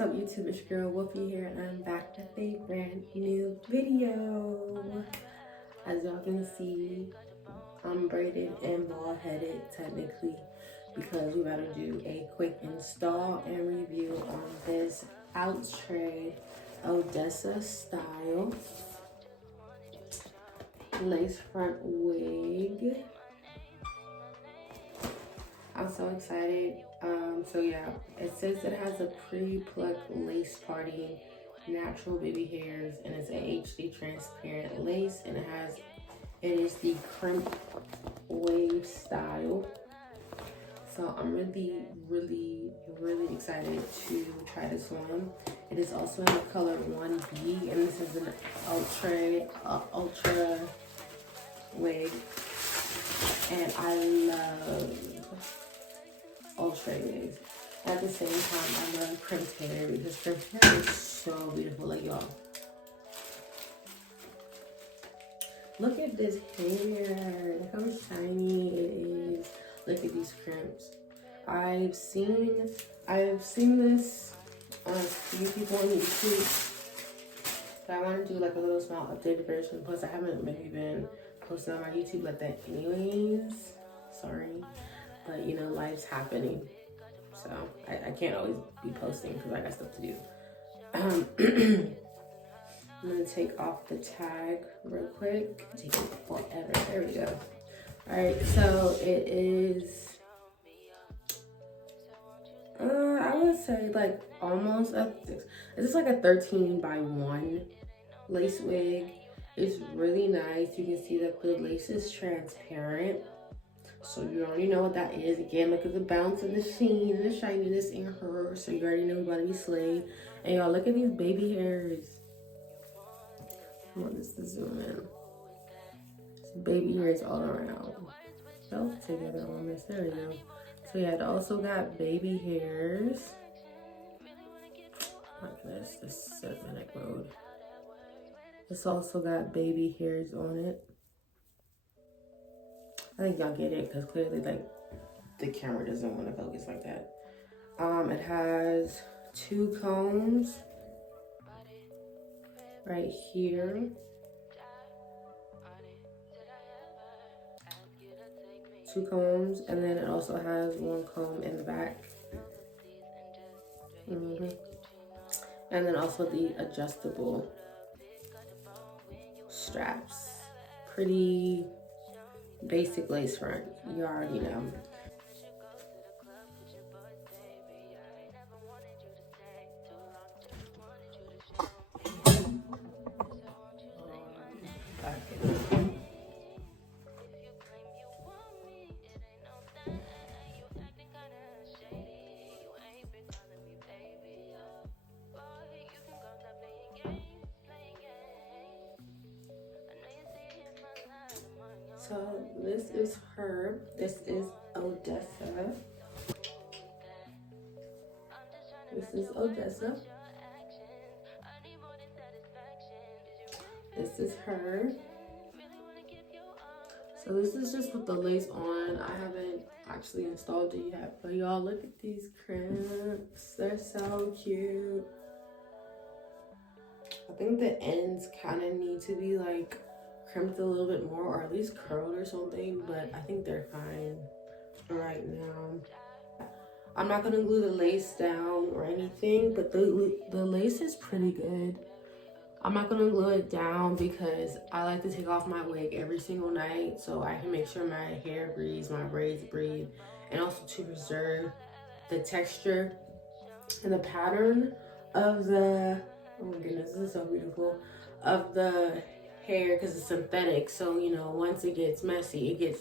What's up YouTube, it's your girl Wolfie here, and I'm back with a brand new video. As y'all can see, I'm braided and bald headed technically because we gotta do a quick install and review on this outre Odessa style lace front wig. I'm so excited. So yeah, it says it has a pre-plucked lace parting, natural baby hairs, and it's an HD transparent lace, and it is the crimp wave style. So I'm really excited to try this one. It is also in the color 1B, and this is an ultra wig, and I love ultra wigs. At the same time, I love Crimp hair because Crimp hair is so beautiful. Like, y'all, look at this hair. Look how shiny it is. Look at these crimps. I've seen this on a few people on YouTube, but I want to do like a little small updated version. Plus, I haven't maybe been posting on my YouTube like that anyways. Sorry. But you know, life's happening, so I can't always be posting because I got stuff to do. I'm gonna take off the tag real quick. Take it forever. There we go. All right, so it is I would say like almost it's like a 13 by 1 lace wig. It's really nice. You can see that the lace is transparent. So you already know what that is. Again, look at the bounce of the sheen and the shininess in her. So you already know we're about to be slayed. And y'all, look at these baby hairs. I want this to zoom in. It's baby hairs all around. Belt together on this. There we go. So yeah, it also got baby hairs. Oh my goodness, this is cinematic mode. It's also got baby hairs on it. I think y'all get it because clearly like the camera doesn't want to focus like that. It has 2 combs right here. 2 combs, and then it also has 1 comb in the back. And then also the adjustable straps. Pretty basic lace front, you already know. So this is her. This is Odessa. This is Odessa. This is her. So this is just with the lace on. I haven't actually installed it yet, but y'all look at these crimps. They're so cute. I think the ends kind of need to be like crimped a little bit more, or at least curled or something, but I think they're fine right now. I'm not gonna glue the lace down or anything, but the lace is pretty good. I'm not gonna glue it down because I like to take off my wig every single night so I can make sure my hair breathes, my braids breathe, and also to preserve the texture and the pattern of the, oh my goodness, this is so beautiful, of the hair, because it's synthetic. So you know, once it gets messy,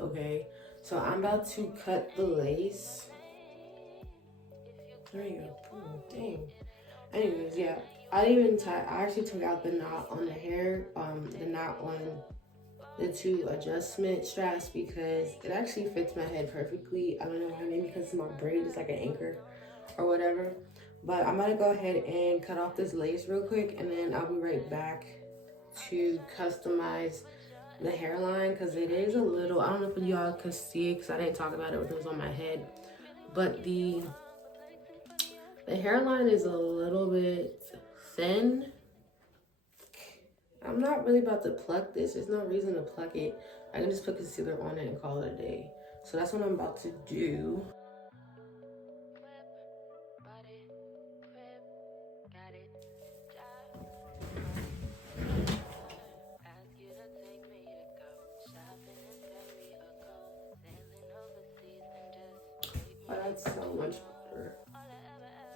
okay? So I'm about to cut the lace. There you go. Oh, dang. Anyways, yeah, I actually took out the knot on the hair, the knot on the 2 adjustment straps, because it actually fits my head perfectly. I don't know why, maybe because my braid is like an anchor or whatever. But I'm gonna go ahead and cut off this lace real quick, and then I'll be right back to customize the hairline, because it is a little, I don't know if y'all could see it because I didn't talk about it when it was on my head, but the The hairline is a little bit thin. I'm not really about to pluck this. There's no reason to pluck it. I can just put concealer on it and call it a day. So that's what I'm about to do. Oh, that's so much better.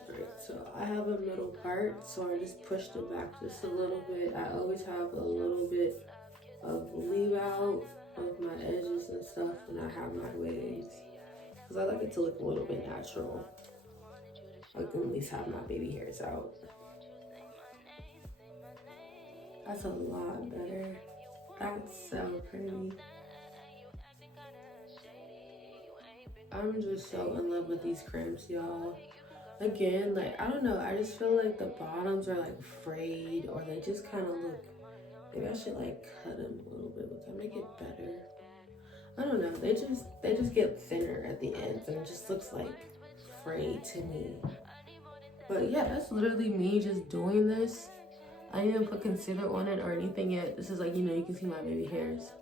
Alright, so I have a middle part, so I just pushed it back just a little bit. I always have a little bit of leave out of my edges and stuff when I have my wigs, because I like it to look a little bit natural. I can at least have my baby hairs out. That's a lot better. That's so pretty. I'm just so in love with these crimps, y'all. Again, like, I don't know, I just feel like the bottoms are like frayed, or they just kind of look, maybe I should like cut them a little bit. Would that make it better? I don't know, they just get thinner at the ends, and it just looks like frayed to me. But yeah, that's literally me just doing this. I didn't even put concealer on it or anything yet. This is like, you know, you can see my baby hairs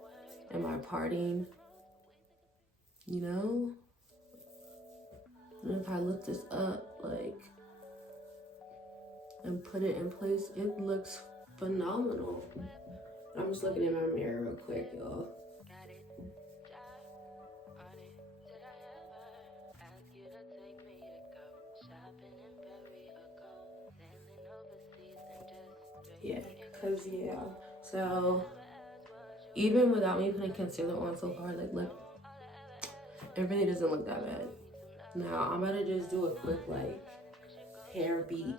and my parting, you know? And if I lift this up, like, and put it in place, it looks phenomenal. I'm just looking in my mirror real quick, y'all. Yeah, cause yeah. So even without me putting concealer on so far, like, look, it really doesn't look that bad. Now I'm gonna just do a quick like hair beat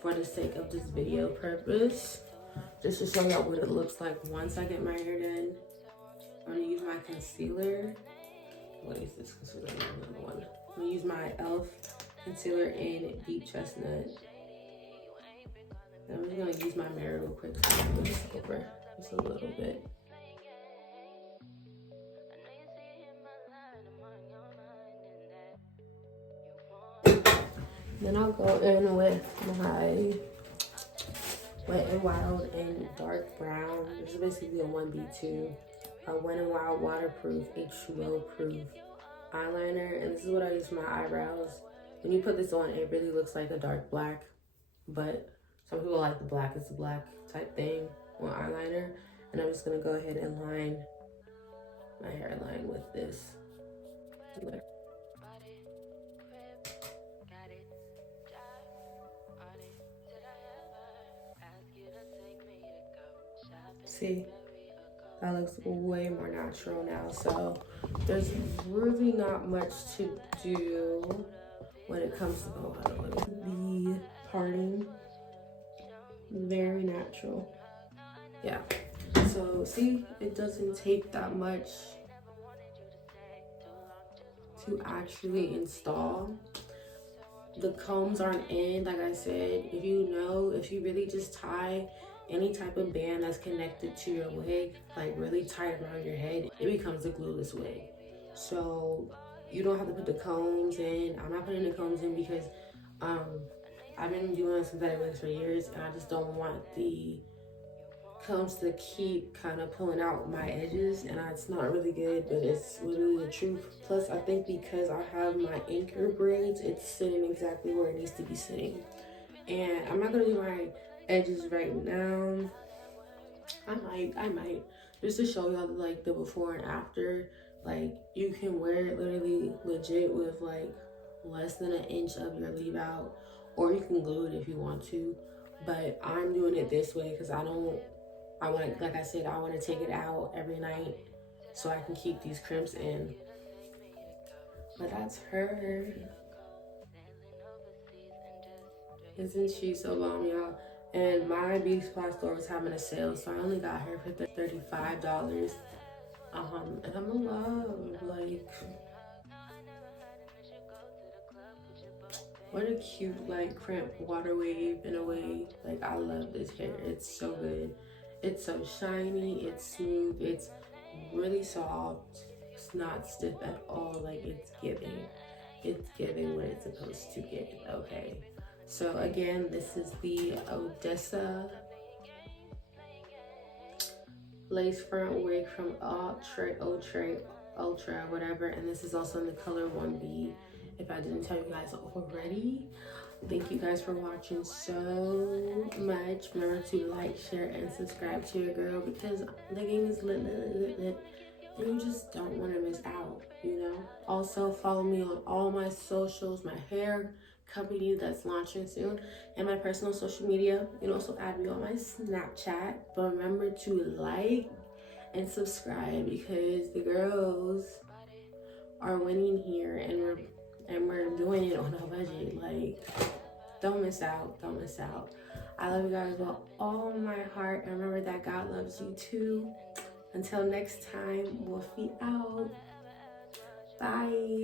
for the sake of this video purpose, just to show y'all what it looks like once I get my hair done. I'm gonna use my concealer. What is this concealer? Another one. I'm gonna use my e.l.f. concealer in Deep Chestnut. And I'm just gonna use my mirror real quick to put this over just a little bit. Then I'll go in with my Wet n Wild and dark brown. This is basically a 1B2. A Wet n Wild waterproof, H2O proof eyeliner. And this is what I use for my eyebrows. When you put this on, it really looks like a dark black. But some people like the black is the black type thing on eyeliner. And I'm just going to go ahead and line my hairline with this. See, that looks way more natural now. So there's really not much to do when it comes to the parting. Very natural. Yeah. So see, it doesn't take that much to actually install. The combs aren't in, like I said. If you really just tie any type of band that's connected to your wig, like really tight around your head, it becomes a glueless wig. So you don't have to put the combs in. I'm not putting the combs in because I've been doing synthetic wigs for years, and I just don't want the combs to keep kind of pulling out my edges, and it's not really good, but it's literally the truth. Plus, I think because I have my anchor braids, it's sitting exactly where it needs to be sitting. And I'm not gonna do my edges right now. I might just to show y'all like the before and after. Like, you can wear it literally legit with like less than an inch of your leave out, or you can glue it if you want to, but I'm doing it this way because I want, like I said, I want to take it out every night so I can keep these crimps in. But that's her. Isn't she so bomb, y'all? And my beauty supply store was having a sale, so I only got her for $35. And I'm in love. Like, what a cute, like, crimp water wave in a way. Like, I love this hair. It's so good. It's so shiny. It's smooth. It's really soft. It's not stiff at all. Like, it's giving. it's giving what it's supposed to give. Okay, so again, this is the Odessa lace front wig from Ultra, whatever. And this is also in the color 1B, if I didn't tell you guys already. Thank you guys for watching so much. Remember to like, share, and subscribe to your girl, because the game is lit, and you just don't want to miss out, you know. Also, follow me on all my socials, my hair company that's launching soon, and my personal social media. You can also add me on my Snapchat. But remember to like and subscribe, because the girls are winning here, and we're doing it on a budget. Like, don't miss out. Don't miss out. I love you guys with all my heart, and remember that God loves you too. Until next time, we'll be out. Bye.